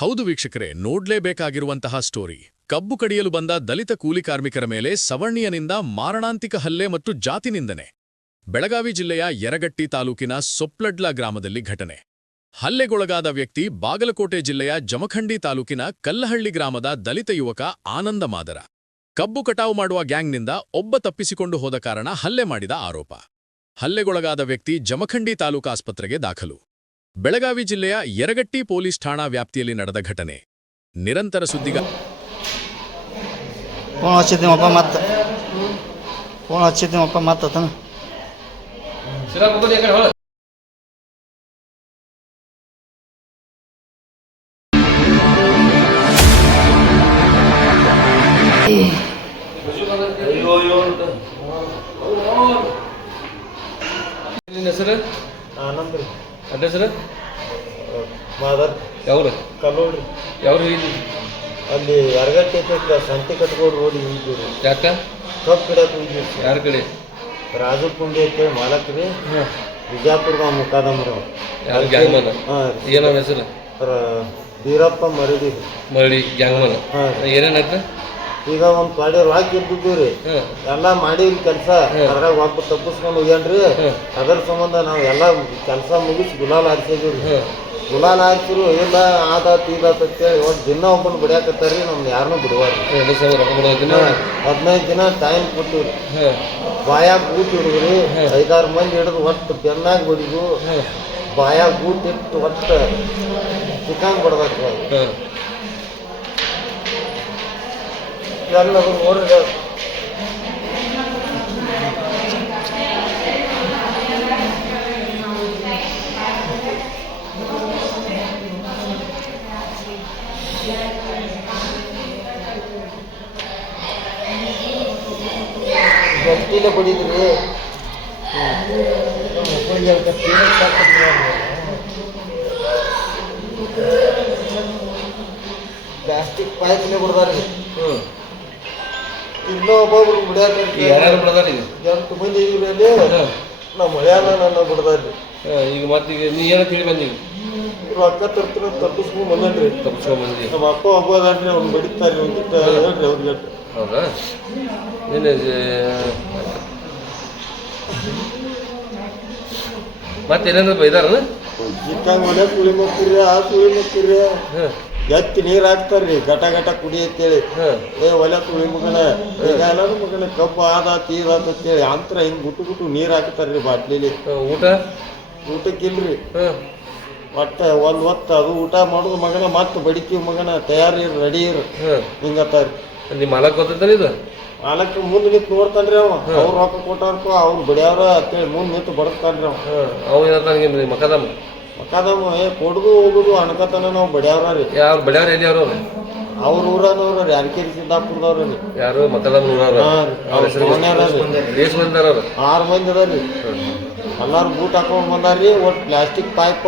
ಹೌದು ವೀಕ್ಷಕರೇ, ನೋಡ್ಲೇಬೇಕಾಗಿರುವಂತಹ ಸ್ಟೋರಿ. ಕಬ್ಬು ಕಡಿಯಲು ಬಂದ ದಲಿತ ಕೂಲಿ ಕಾರ್ಮಿಕರ ಮೇಲೆ ಸವರ್ಣೀಯನಿಂದ ಮಾರಣಾಂತಿಕ ಹಲ್ಲೆ ಮತ್ತು ಜಾತಿ ನಿಂದನೆ. ಬೆಳಗಾವಿ ಜಿಲ್ಲೆಯ ಯರಗಟ್ಟಿ ತಾಲೂಕಿನ ಸೊಪ್ಲಡ್ಲ ಗ್ರಾಮದಲ್ಲಿ ಘಟನೆ. ಹಲ್ಲೆಗೊಳಗಾದ ವ್ಯಕ್ತಿ ಬಾಗಲಕೋಟೆ ಜಿಲ್ಲೆಯ ಜಮಖಂಡಿ ತಾಲೂಕಿನ ಕಲ್ಲಹಳ್ಳಿ ಗ್ರಾಮದ ದಲಿತ ಯುವಕ ಆನಂದ ಮಾದರ. ಕಬ್ಬು ಕಟಾವು ಮಾಡುವ ಗ್ಯಾಂಗ್ನಿಂದ ಒಬ್ಬ ತಪ್ಪಿಸಿಕೊಂಡು ಹೋದ ಕಾರಣ ಹಲ್ಲೆ ಮಾಡಿದ ಆರೋಪ. ಹಲ್ಲೆಗೊಳಗಾದ ವ್ಯಕ್ತಿ ಜಮಖಂಡಿ ತಾಲೂಕು ಆಸ್ಪತ್ರೆಗೆ ದಾಖಲು. ಬೆಳಗಾವಿ ಜಿಲ್ಲೆಯ ಯರಗಟ್ಟಿ ಪೊಲೀಸ್ ಠಾಣಾ ವ್ಯಾಪ್ತಿಯಲ್ಲಿ ನಡೆದ ಘಟನೆ. ನಿರಂತರ ಸುದ್ದಿಗ ಹೆಸರು ಆನಂದ್ ರೀ. ಅಡ್ರೆಸ್ ಮಾದರ್ ಯಾವ್ರು ಕಲ್ಲೋಡ್ರಿ. ಯಾವ್ರು ಅಲ್ಲಿ ಯರಗಟ್ಟಿ ಸಂತೆ ಕಟ್ಕೋಡ್ ರೋಡ್ ಹಿಂಗಿರಿ. ಯಾಕ ಕಬ್ಬು ಗಿಡಕ್ಕೆ ಹೋಗಿದ್ವಿ. ಯಾರ ಕಡೆ? ರಾಜು ಪುಂಡಿ ಅಂತೇಳಿ ಮಾಲಕ್ ರೀ. ಬಿಜಾಪುರದ ಮುಖಾದಮ್ರ. ಯಾರು ಗ್ಯಾಂಗ್ಮನ್? ಏನೋ ಹೆಸರು? ಬೀರಪ್ಪ ಮರಡಿ ಮರಡಿ ಗ್ಯಾಂಗ್ಮನ್. ಏನೇನಾಯ್ತು? ಈಗ ಒಂದು ಪಾಡಿ ರಾಕ್ ಇರ್ತಿದ್ವಿ ರೀ. ಎಲ್ಲ ಮಾಡಿವ್ರಿ ಕೆಲಸ. ಅದ್ರಾಗ ಒಬ್ಬ ತಪ್ಪಿಸ್ಕೊಂಡು ಹೋಗ್ಯಾನ್ರಿ. ಅದ್ರ ಸಂಬಂಧ ನಾವು ಎಲ್ಲ ಕೆಲಸ ಮುಗಿಸಿ ಗುಲಾಲ್ ಹಾರಿಸಿದ್ವಿ ರೀ. ಗುಲಾಲ್ ಹಾಕ್ಸಿರು ಇಲ್ಲ ಆದಾತ್ ಇದಾತ್ ಅಂತೇಳಿ ಒಂದು ದಿನ ಒಬ್ಬನು ಬಿಡ್ಯಾಕತ್ತಾರ್ರಿ. ನಮ್ದು ಯಾರನ್ನೂ ಬಿಡುವಾರ್ರಿ. 15 ದಿನ ಟೈಮ್ ಕೊಟ್ಟಿವ್ರಿ. ಬಾಯಾಗ ಗೂಟ್ ಹಿಡಿದ್ರಿ. 5-6 ಮಂದಿ ಹಿಡಿದು ಒಟ್ಟು ಬೆನ್ನಾಗಿ ಹೊಡಿದು ಬಾಯಾಗ ಗೂಟ್ ಇಟ್ಟು ಒಟ್ಟು ಚಿಕ್ಕಂಗ್ ಬಿಡ್ಬೇಕ್ರಿ. ಎಲ್ಲರೂ ನೋಡ್ರಿ. ಗಟ್ಟಿಲೆ ಬಡಿದ್ರಿ. ಪ್ಲಾಸ್ಟಿಕ್ ಪೈಪ್ನೇ ಬಿಡ್ದಾರ್ರಿ. ಇನ್ನೂ ಒಬ್ಬೊಬ್ರು ಬಿಡ್ಯಾಕ ಯಾರ್ಯಾರು ಬಿಡದಾರ? ಈಗ 8 ಮಂದಿ ಇದೀವಿ ಅಲ್ಲಿ. ನಮ್ಮ ಮಳ್ಯಾನ ನನ್ನ ಬಿಡ್ದಾರ್ರಿ. ಈಗ ಮತ್ತೀಗ ನೀ ಏನ ತಿಳಿ ಬಂದೀಗ? ರೊಕ್ಕ ತರ್ತೀನಿ ತಪ್ಪಿಸ್ಕೊಂಡು ಬಂದನ್ರಿ. ತಪ್ಪಿಸ್ಕೊಂಡ್ ಬಂದಿ? ನಮ್ಮ ಅಪ್ಪ ಒಬ್ಬ ಅದಾನ್ರಿ. ಅವ್ನು ಬಡಿತಾರ್ರಿ. ಒಂದಿಟ್ಟ ಹೇಳ್ರಿ ಅವ್ರಿಗೆ. ಹೌದಾ? ನಿನ್ನೆ ಮತ್ತೇನೇನು ಬೈದಾರನ? ಚಿಕ್ಕಂಗೆ ಮನೆ ಸುಳಿ ಮಕ್ಕಿರಿ, ಆ ಸುಳಿ ಮಕ್ಕಿರಿ ಎತ್ತಿ ನೀರು ಹಾಕ್ತಾರ್ರಿ. ಘಟ ಘಟ ಕುಡಿ ಅಂತೇಳಿ. ಒಲೆ ಸುಳಿ ಮಗನ ಈಗ ಎಲ್ಲರೂ ಮಗನ ಕಬ್ಬು ಆದಾತ್ ಇದಾತ್ ಅಂತೇಳಿ ಅಂತರ ಹಿಂಗೆ ಗುಟ್ಟು ನೀರು ಹಾಕ್ತಾರ್ರಿ ಬಾಟ್ಲಿಲಿ. ಊಟಕ್ಕಿಲ್ರಿ. ಒಟ್ಟು ಒಂದು ಹೊತ್ತು ಅದು ಊಟ ಮಾಡೋದು ಮಗನ ಮತ್ತೆ ಬಡಿತೀವಿ ಮಗನ ತಯಾರಿ ರೆಡಿ ಇರು ಹಿಂಗತ್ತಾರ್ರಿ. ನಿಮ್ಮ ಮಾಲಕ್ ಗೊತ್ತೈತಲ್ಲ ಇದು? ಮಾಲಕ್ಕೆ ಮುಂದೆ ನಿಂತು ನೋಡ್ತಾನ್ರಿ. ಅವ್ರು ರೊಕ್ಕ ಕೊಟ್ಟಾರ್ಪ ಅವ್ರು ಬಡಿಯವ್ರ ಅಂತೇಳಿ ಮುಂದೆ ನಿಂತು ಬಡಸ್ತಾನ್ರಿ. ಅವ ಏನಂತ ಮಕದಮ್ಮ ಕೊಡುದು ಹೋಗುದು ಅನ್ಕತನ ನಾವು ಬಡಿಯವ್ರ ರೀ. ಯಾರು ಬಡಿಯವ್ರ? ಎಲ್ಲಿ ಅವರು? ಅವ್ರ ಊರನವ್ರ ಯಾದಗಿರಿ ಸಿದ್ದಾಪುರದವ್ರ ರೀ. ಯಾರು ಮಕದಮ್ಮ ಊರವ್ರ? 6 ಮಂದಿ ಅದಾರ್ರಿ. ಎಲ್ಲಾರು ಬೂಟ್ ಹಾಕೊಂಡ್ ಬಂದಾರ್ರಿ. ಒಟ್ಟು ಪ್ಲಾಸ್ಟಿಕ್ ಪೈಪ್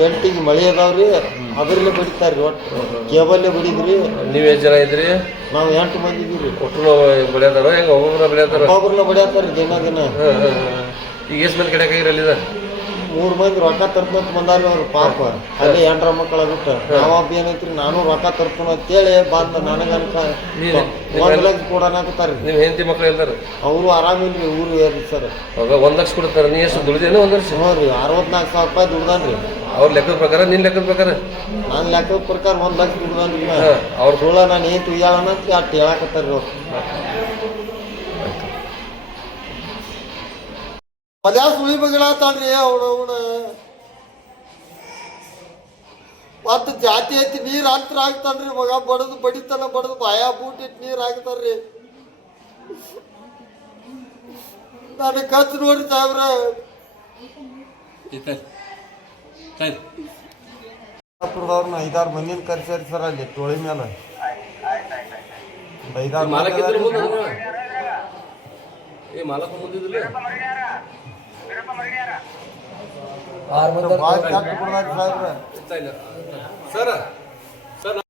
ಬೆಲ್ಟಿಗೆ ಮಳಿ ಅದಾವ್ರಿ. ಅದ್ರಲ್ಲೇ ಬಡಿತಾರ್ರಿ. ಒಟ್ಟು ಕೇಬಲ್ಲೇ ಬಡಿದ್ರಿ. ನೀವ್ ಎಷ್ಟು ಜನ ಇದ್ರಿ? ನಾವು 8 ಮಂದಿ ಇದೀವ್ರಿ. ಒಟ್ಟು ಬೆಳೆಯತಾರ? ಹೆಂಗ ಒಬ್ಬೊಬ್ರ ಬೆಳೆಯತಾರ? ಒಬ್ಬೊಬ್ರನ್ನ ಬಡಿಯತಾರ್ರಿ ದಿನ. ಈಗ ಎಷ್ಟು ಮಂದಿ ಕಡೆಯಾಗಿರ ಅಲ್ಲಿದ? 3 ಮಂದಿ ರೊಕ್ಕ ತರ್ಕೊಂತ ಬಂದಾರ್ರಿ. ಅವ್ರು ಪಾಪ ಅಲ್ಲಿ 8 ಮಕ್ಕಳ ಬಿಟ್ಟು ನಾವೊಬ್ಬ ಏನೈತ್ರಿ ನಾನು ರೊಕ್ಕ ತರ್ಕೊಂಡು ಅಂತೇಳಿ ಬಂದ ನನಗನ್ಕ 1 ಲಕ್ಷ ಕೊಡೋಣಾಕತ್ತಾರ್ರಿ. ನೀವು ಹೆಂಡತಿ ಮಕ್ಳು ಇಲ್ದಾರ? ಅವರು ಆರಾಮಿಲ್ರಿ. ಊರು ಏರಿ ಸರ್. 1 ಲಕ್ಷ ಕೊಡ್ತಾರ. ನೀ ಎಷ್ಟು ದುಡ್ದೇನು? 1 ವರ್ಷ? ಹ್ಞೂ ರೀ. 64,000 ರೂಪಾಯಿ ದುಡ್ದಾನ್ರಿ. ಅವ್ರ ಲೆಕ್ಕದ ಪ್ರಕಾರ? ನಿನ್ನ ಲೆಕ್ಕದ ಪ್ರಕಾರ? ನನ್ನ ಲೆಕ್ಕದ ಪ್ರಕಾರ 1 ಲಕ್ಷ ದುಡ್ದಾನ್ರಿ. ಅವ್ರ ಸುಳ್ಳ ನಾನು ಏನ್ ತುಯ್ಯಾಳನ ಅಷ್ಟು ಹೇಳಾಕತ್ತಾರ್ರಿ ಅವ್ರು. ಪದ್ಯಾ ಸುಳಿ ಬಗಳಾತಾಳ್ರಿ ಅವನವನ. ಮತ್ತು ಜಾತಿ ಐತಿ ನೀರು ಅಂತರ ಆಗ್ತಾನ್ರಿ ಮಗ. ಬಡದು ಬಡಿತಾನ ಬಡದು ಬಾಯ ಬೂಟ್ ಇಟ್ಟು ನೀರು ಹಾಕ್ತಾರ್ರಿ. ನಾನು ಕಚ್ ನೋಡ್ರಿ ಸಾಹೇಬ್ರ. ಅವ್ರನ್ನ 5-6 ಮಂದಿನ ಕರ್ಸ್ಯಾರಿ ಸರ್ ಅಲ್ಲಿ ಟೋಳಿ ಮೇಲೆ. 5-6 ಮಾಲಕ್ ಮುಂದಿದ್ದಿಲ್ಲ? ಭಾಳ ಕೆಟ್ಟ ಬಿಡ್ದಾರಿ ಸಾಹೇಬ್ರ. ಸರ್